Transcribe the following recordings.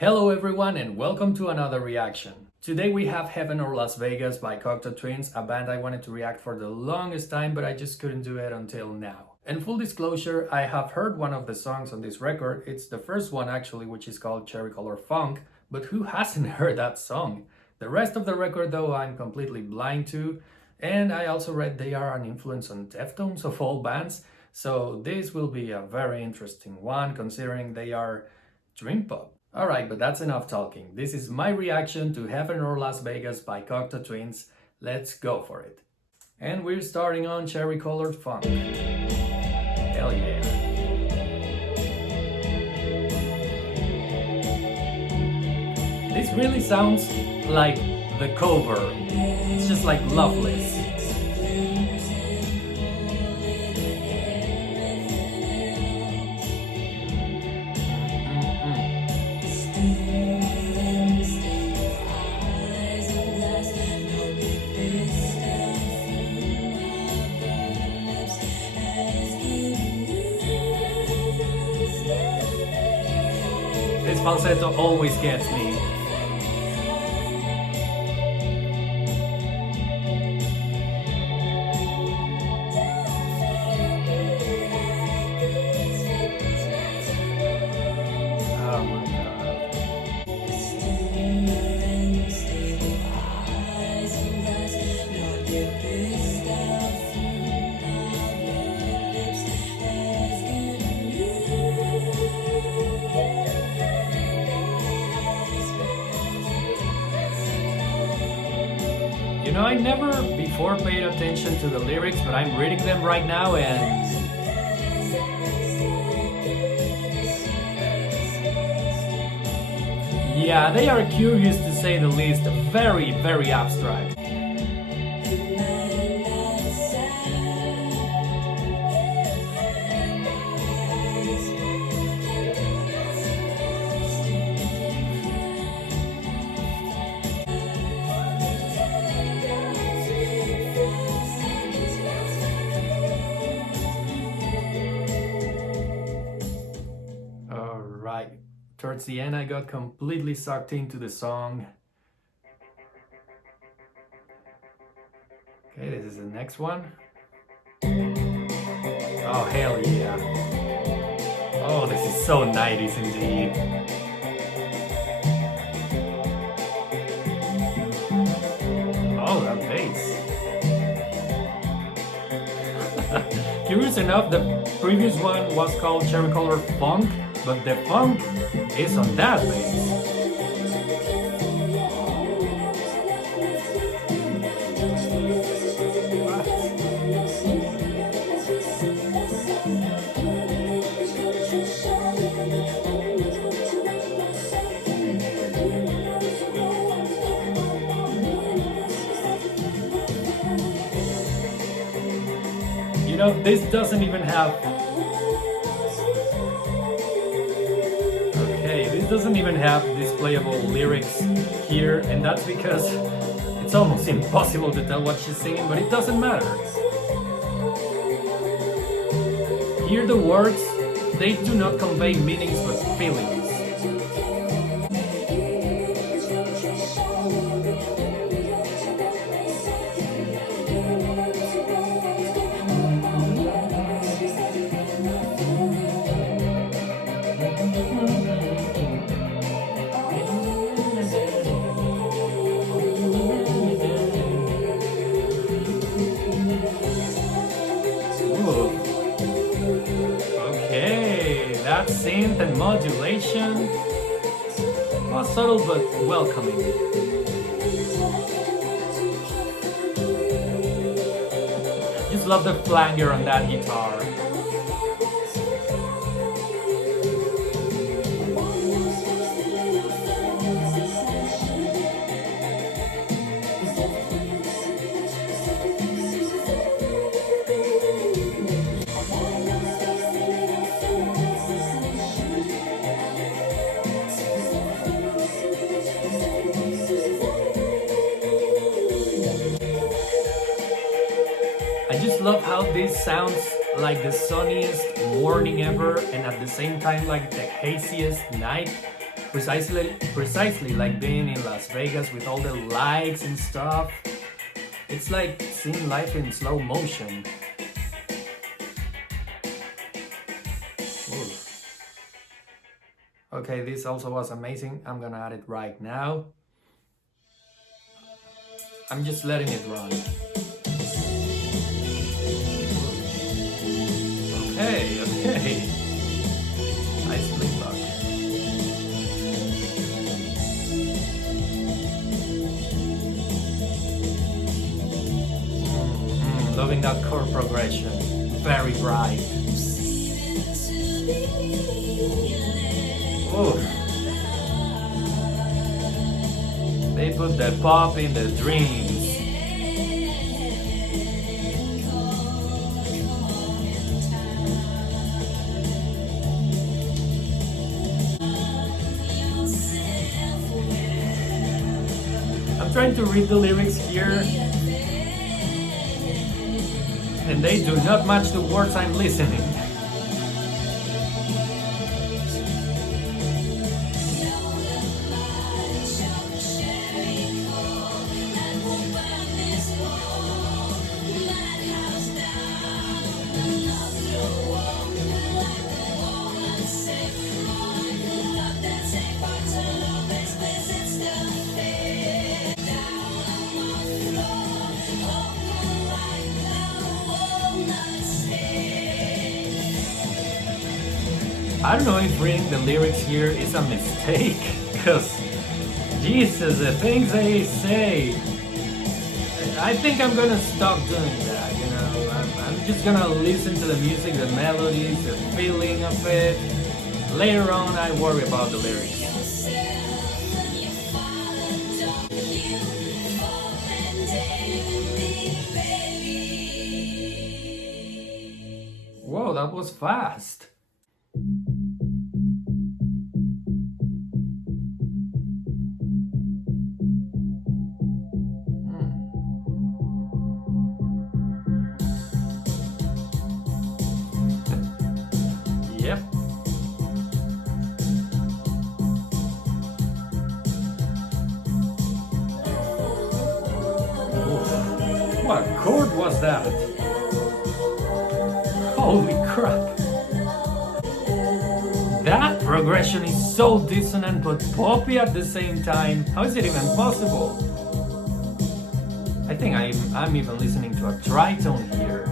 Hello everyone and welcome to another reaction. Today we have Heaven or Las Vegas by Cocteau Twins, a band I wanted to react for the longest time but I just couldn't do it until now. And full disclosure, I have heard one of the songs on this record. It's the first one actually, which is called Cherry Color Funk, but who hasn't heard that song? The rest of the record though I'm completely blind to, and I also read they are an influence on Deftones of all bands, so this will be a very interesting one considering they are dream pop. Alright, but that's enough talking. This is my reaction to Heaven or Las Vegas by Cocteau Twins. Let's go for it. And we're starting on Cherry Colored Funk. Hell yeah. This really sounds like the cover. It's just like Loveless. This falsetto always gets me. Oh my god. You know, I never before paid attention to the lyrics, but I'm reading them right now and yeah, they are curious to say the least, very, very abstract. Alright, towards the end I got completely sucked into the song. Okay, this is the next one. Oh, hell yeah. Oh, this is so 90s indeed. Oh, that bass. Curious enough, the previous one was called Cherry Color Funk, but the funk is on that bass. You know, this doesn't even have... Okay, this doesn't even have displayable lyrics here, and that's because it's almost impossible to tell what she's singing, but it doesn't matter. Here the words, they do not convey meanings but feelings. That synth and modulation was subtle but welcoming. Just love the flanger on that guitar. I just love how this sounds like the sunniest morning ever and at the same time like the haziest night. Precisely like being in Las Vegas with all the lights and stuff. It's like seeing life in slow motion. Ooh. Okay, this also was amazing. I'm gonna add it right now. I'm just letting it run. Okay. Nice playback. Loving that chord progression. Very bright. Ooh. They put the pop in the dreams. I'm trying to read the lyrics here, and they do not match the words I'm listening. I don't know if reading the lyrics here is a mistake, because Jesus, the things they say, I think I'm gonna stop doing that, you know. I'm just gonna listen to the music, the melodies, the feeling of it. Later on, I worry about the lyrics. Whoa, that was fast. Yep. Oof. What chord was that? Holy crap. That progression is so dissonant but poppy at the same time. How is it even possible? I think I'm even listening to a tritone here.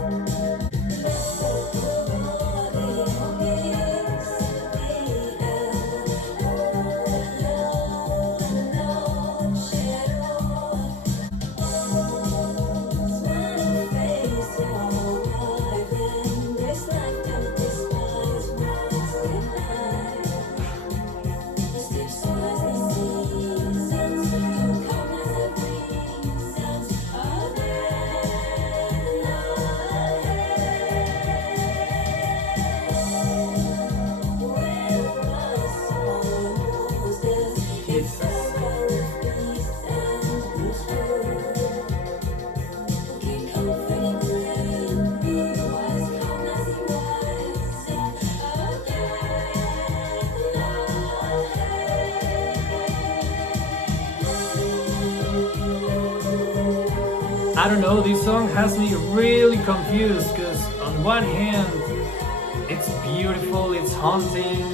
I don't know, this song has me really confused because on one hand, it's beautiful, it's haunting,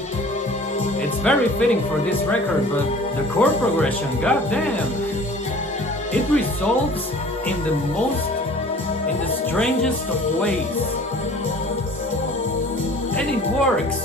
it's very fitting for this record, but the chord progression, goddamn, it resolves in the strangest of ways, and it works.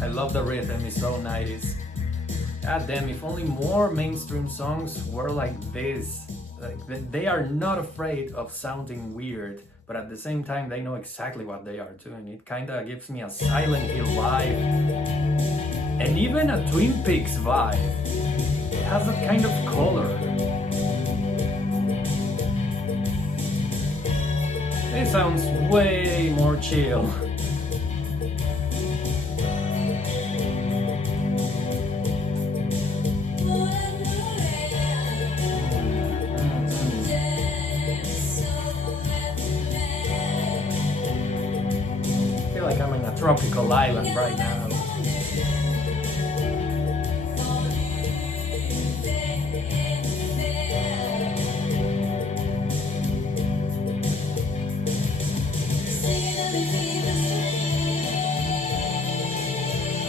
I love the rhythm, it's so 90s. God damn, if only more mainstream songs were like this. Like, they are not afraid of sounding weird, but but at the same time they know exactly what they are doing. It kind of gives me a Silent Hill vibe and even a Twin Peaks vibe. It has that kind of color. It sounds way more chill. I feel like I'm in a tropical island right now.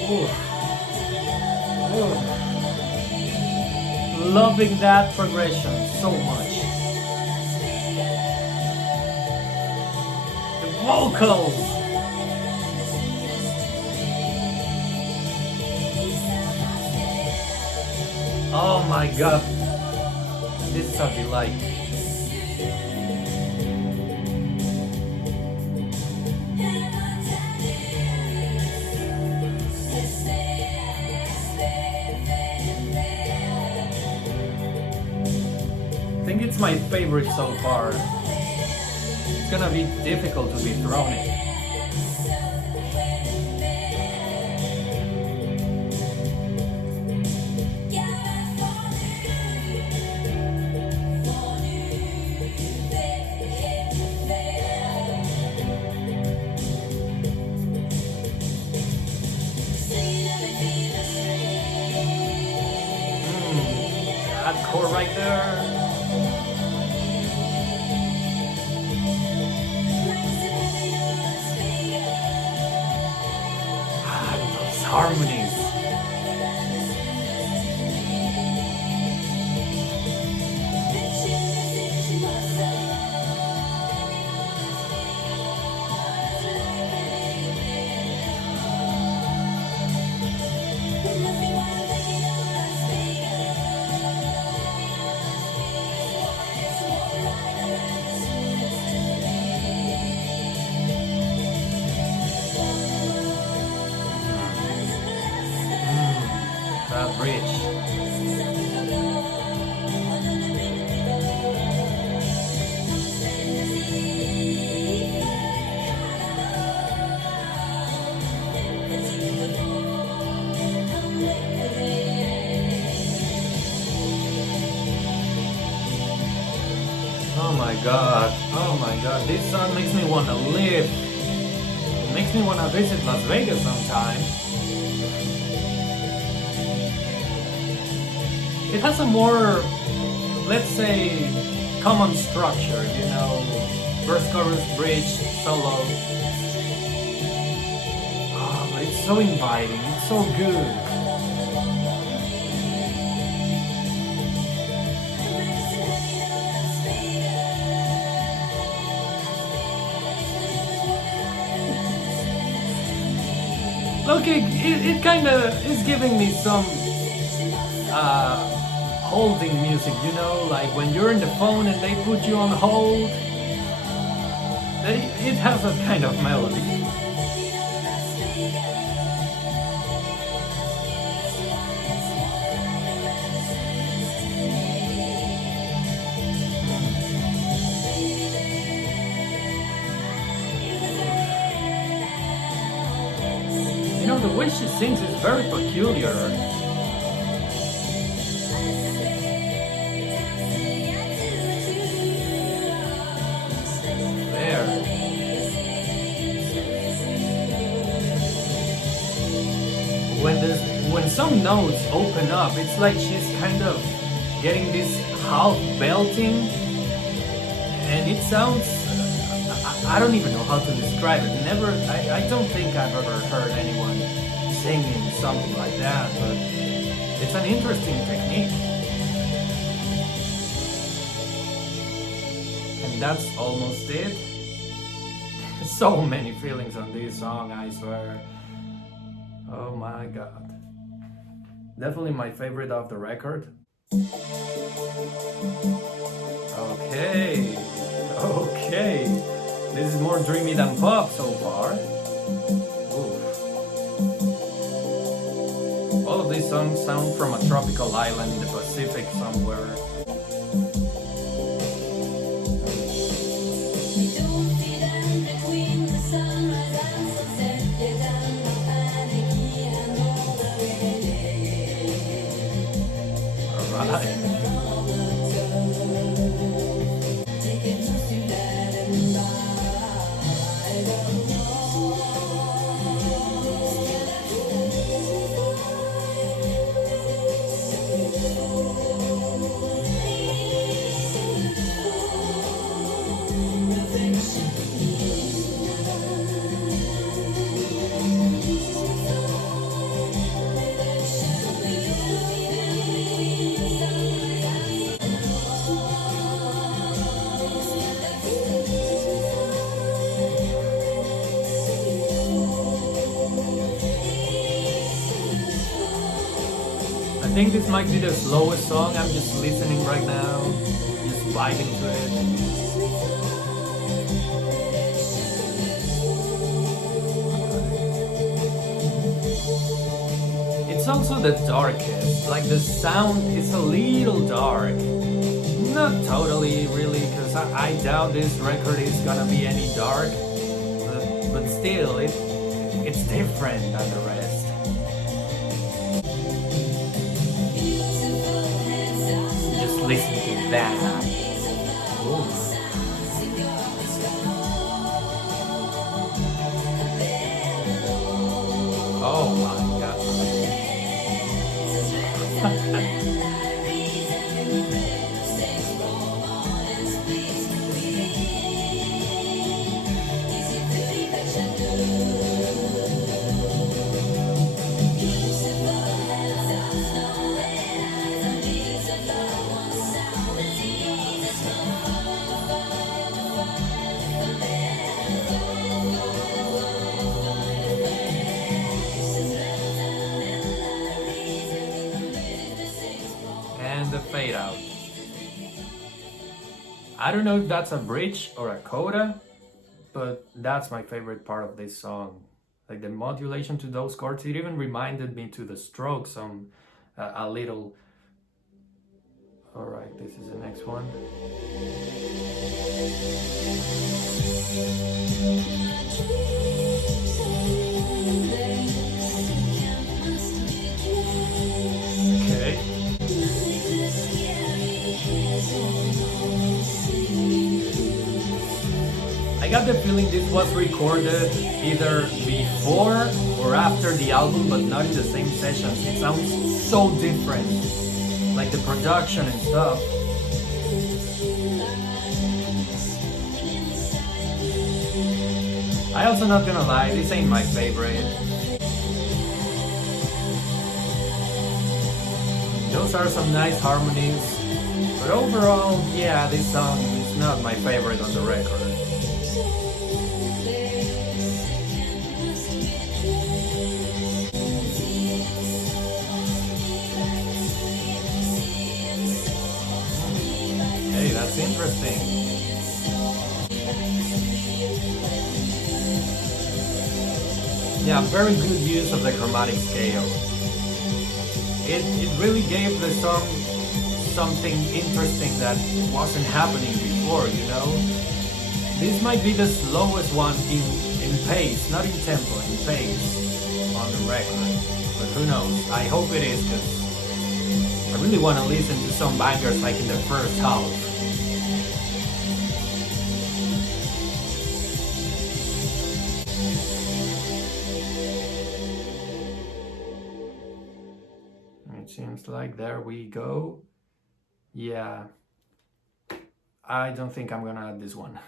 Ooh. Ooh. Loving that progression so much. The vocals. Oh my god. This is a delight. I think it's my favorite so far. It's gonna be difficult to dethrone it. That chord right there. Harmonies. That bridge. Oh my god, this song makes me want to live. It makes me want to visit Las Vegas sometime. It has a more, let's say, common structure, you know, verse, chorus, bridge, solo. Oh, but it's so inviting, it's so good. Look, it kind of is giving me some holding music, you know, like when you're in the phone and they put you on hold. It has that kind of melody. You know, the way she sings is very peculiar. There. When some notes open up, it's like she's kind of getting this half belting, and it sounds, I don't even know how to describe it. I don't think I've ever heard anyone singing something like that, but it's an interesting technique. And that's almost it. So many feelings on this song, I swear. Oh my god. Definitely my favorite of the record. Okay. This is more dreamy than pop so far. Oof. All of these songs sound from a tropical island in the Pacific somewhere. Alright. I think this might be the slowest song. I'm just listening right now, just vibing to it. It's also the darkest, like the sound is a little dark. Not totally, really, because I doubt this record is gonna be any dark, but still, it's different than the rest. Listen to that. Ooh. Oh my god. The fade out. I don't know if that's a bridge or a coda, but that's my favorite part of this song. Like the modulation to those chords, it even reminded me to the Strokes a little. All right, this is the next one. Okay. I got the feeling this was recorded either before or after the album, but not in the same sessions. It sounds so different, like the production and stuff. I also not gonna lie, this ain't my favorite. Those are some nice harmonies, but overall, yeah, this song is not my favorite on the record. Hey, that's interesting. Yeah, very good use of the chromatic scale. It really gave the song something interesting that wasn't happening before, you know? This might be the slowest one in pace, not in tempo, in pace on the record. But who knows? I hope it is, because I really want to listen to some bangers like in the first half. It seems like there we go. Yeah, I don't think I'm gonna add this one.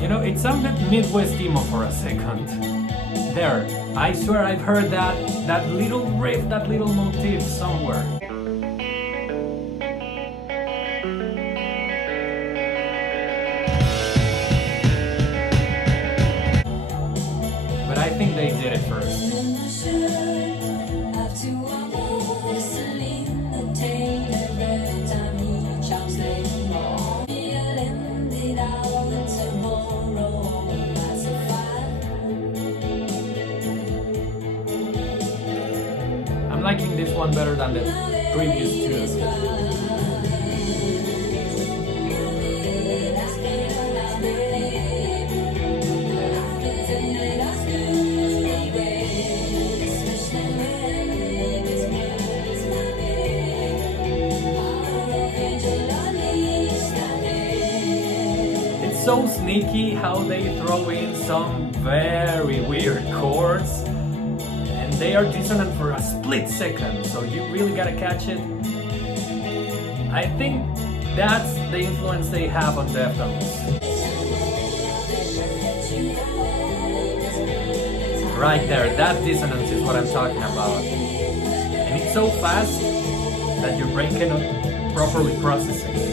You know, it sounded Midwest emo for a second. There, I swear I've heard that little riff, that little motif somewhere. But I think they did it first. liking this one better than the previous two. It's so sneaky how they throw in some very weird chords. They are dissonant for a split second, so you really gotta catch it. I think that's the influence they have on Deftones. Right there, that dissonance is what I'm talking about. And it's so fast that your brain cannot properly process it.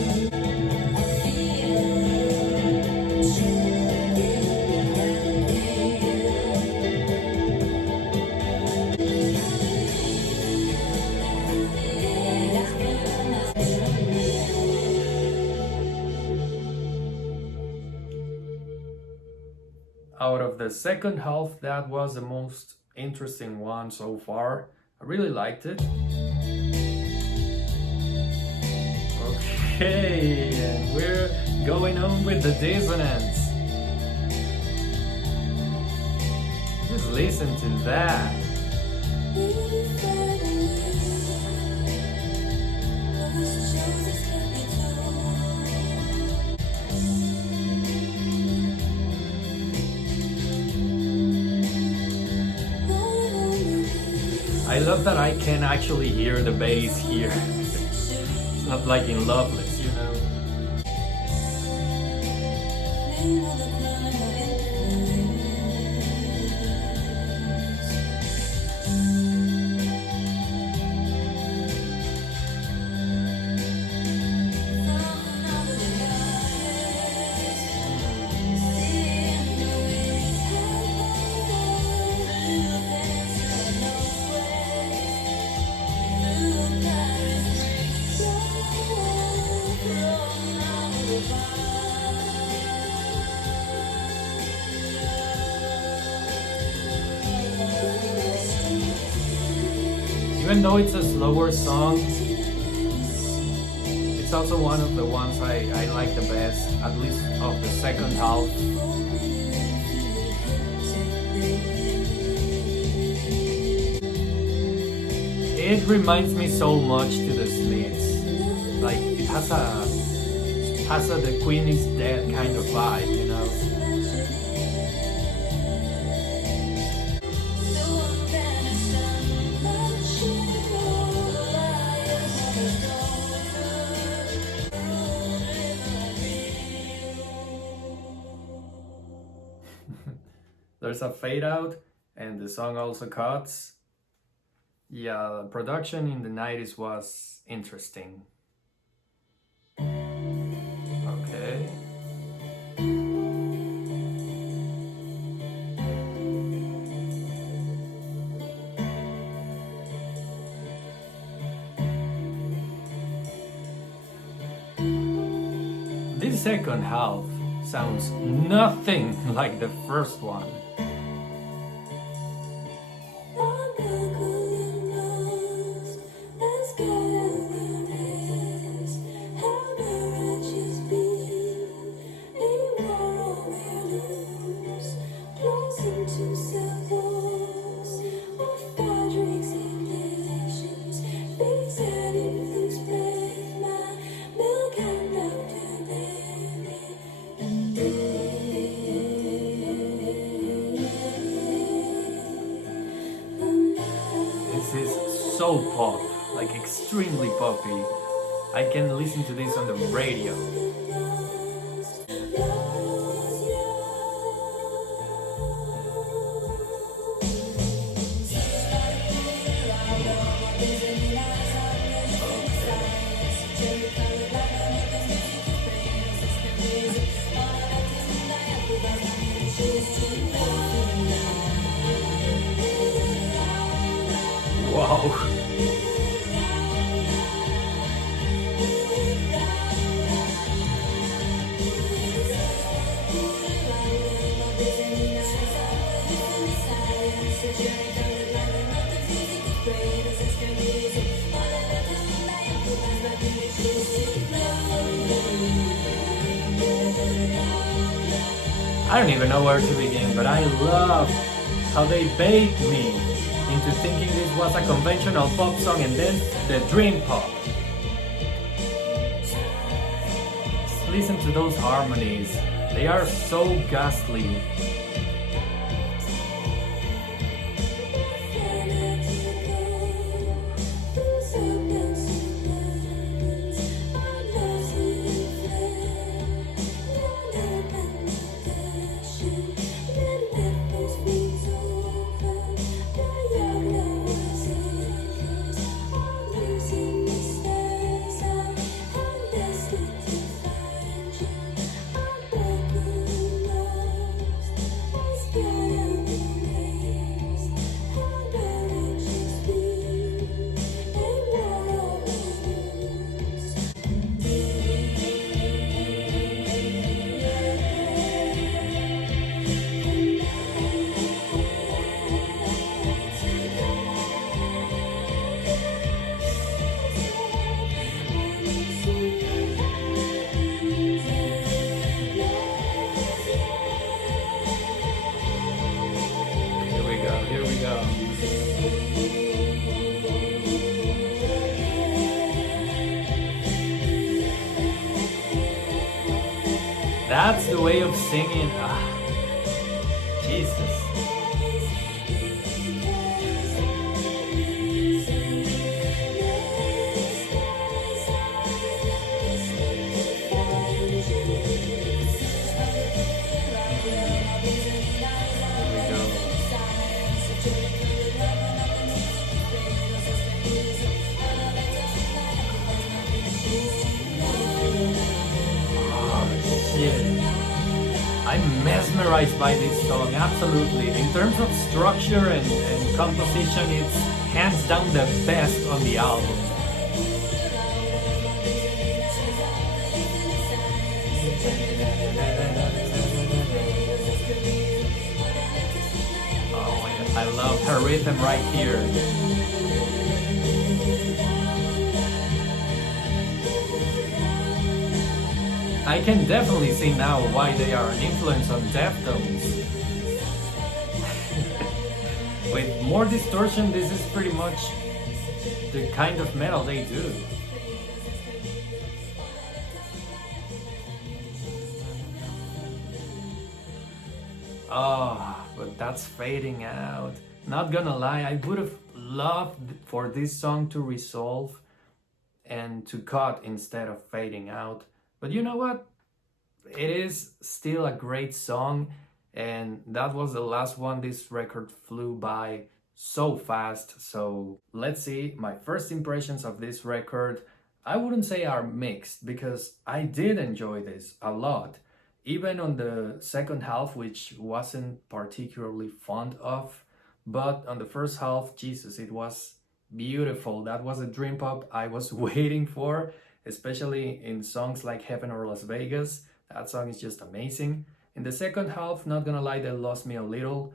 Out of the second half, that was the most interesting one so far. I really liked it. Okay, and we're going on with the dissonance. Just listen to that. I love that I can actually hear the bass here. It's not like in Loveless, you know. Even though it's a slower song, it's also one of the ones I like the best, at least of the second half. It reminds me so much to the Smiths. Like it has a The Queen is Dead kind of vibe, you know. There's a fade out and the song also cuts. Yeah, the production in the 90s was interesting. Okay. This second half sounds nothing like the first one. So pop, like extremely poppy. I can listen to this on the radio. Wow. I don't even know where to begin, but I love how they bait me into thinking this was a conventional pop song and then the dream pop. Listen to those harmonies, they are so ghastly. Here we go. That's the way of singing. Jesus. I'm mesmerized by this song, absolutely. In terms of structure and composition, it's hands down the best on the album. Oh my God, I love her rhythm right here. I can definitely see now why they are an influence on Deftones. With more distortion, this is pretty much the kind of metal they do. Oh, but that's fading out. Not gonna lie, I would have loved for this song to resolve and to cut instead of fading out. But you know what? It is still a great song, and that was the last one. This record flew by so fast. So let's see, my first impressions of this record, I wouldn't say are mixed, because I did enjoy this a lot. Even on the second half, which wasn't particularly fond of, but on the first half, Jesus, it was beautiful. That was a dream pop I was waiting for, especially in songs like Heaven or Las Vegas. That song is just amazing. In the second half, not gonna lie, they lost me a little,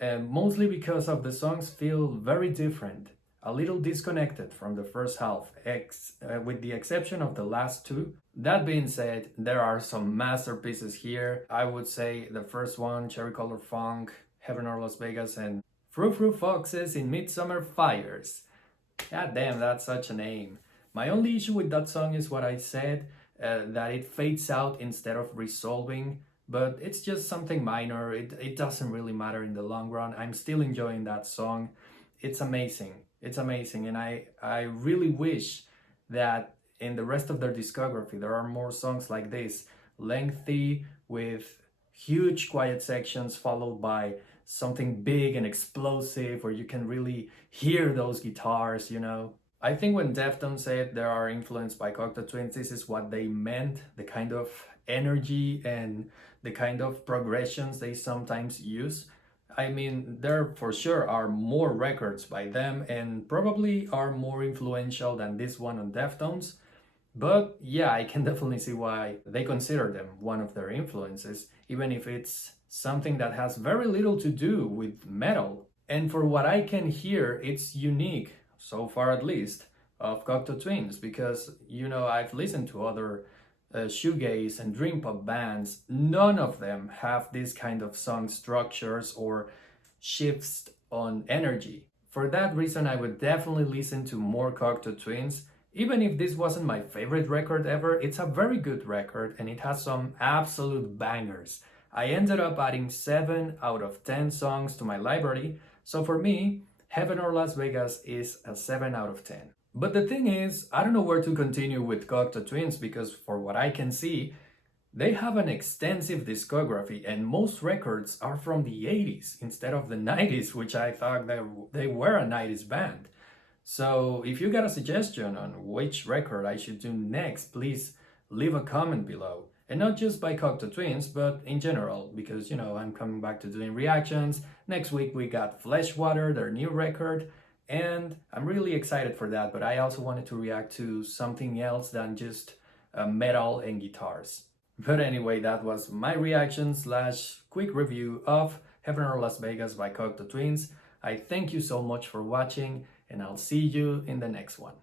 mostly because of the songs feel very different, a little disconnected from the first half, with the exception of the last two. That being said, there are some masterpieces here. I would say the first one, Cherry Color Funk, Heaven or Las Vegas, and Frou Frou Foxes in Midsummer Fires. God damn, that's such a name. My only issue with that song is what I said, that it fades out instead of resolving, but it's just something minor. It doesn't really matter in the long run. I'm still enjoying that song. It's amazing. It's amazing, and I really wish that in the rest of their discography there are more songs like this, lengthy, with huge quiet sections followed by something big and explosive where you can really hear those guitars, you know. I think when Deftones said they are influenced by Cocteau Twins, this is what they meant, the kind of energy and the kind of progressions they sometimes use. I mean, there for sure are more records by them and probably are more influential than this one on Deftones. But yeah, I can definitely see why they consider them one of their influences, even if it's something that has very little to do with metal. And for what I can hear, it's unique, so far at least, of Cocteau Twins, because, you know, I've listened to other shoegaze and dream pop bands, none of them have this kind of song structures or shifts on energy. For that reason, I would definitely listen to more Cocteau Twins. Even if this wasn't my favorite record ever, it's a very good record and it has some absolute bangers. I ended up adding 7 out of 10 songs to my library, so for me, Heaven or Las Vegas is a 7 out of 10. But the thing is, I don't know where to continue with Cocteau Twins because for what I can see, they have an extensive discography and most records are from the 80s instead of the 90s, which I thought they were a 90s band. So if you got a suggestion on which record I should do next, please leave a comment below. And not just by Cocteau Twins, but in general, because I'm coming back to doing reactions. Next week we got Fleshwater, their new record, and I'm really excited for that, but I also wanted to react to something else than just metal and guitars. But anyway, that was my reaction / quick review of Heaven or Las Vegas by Cocteau Twins. I thank you so much for watching, and I'll see you in the next one.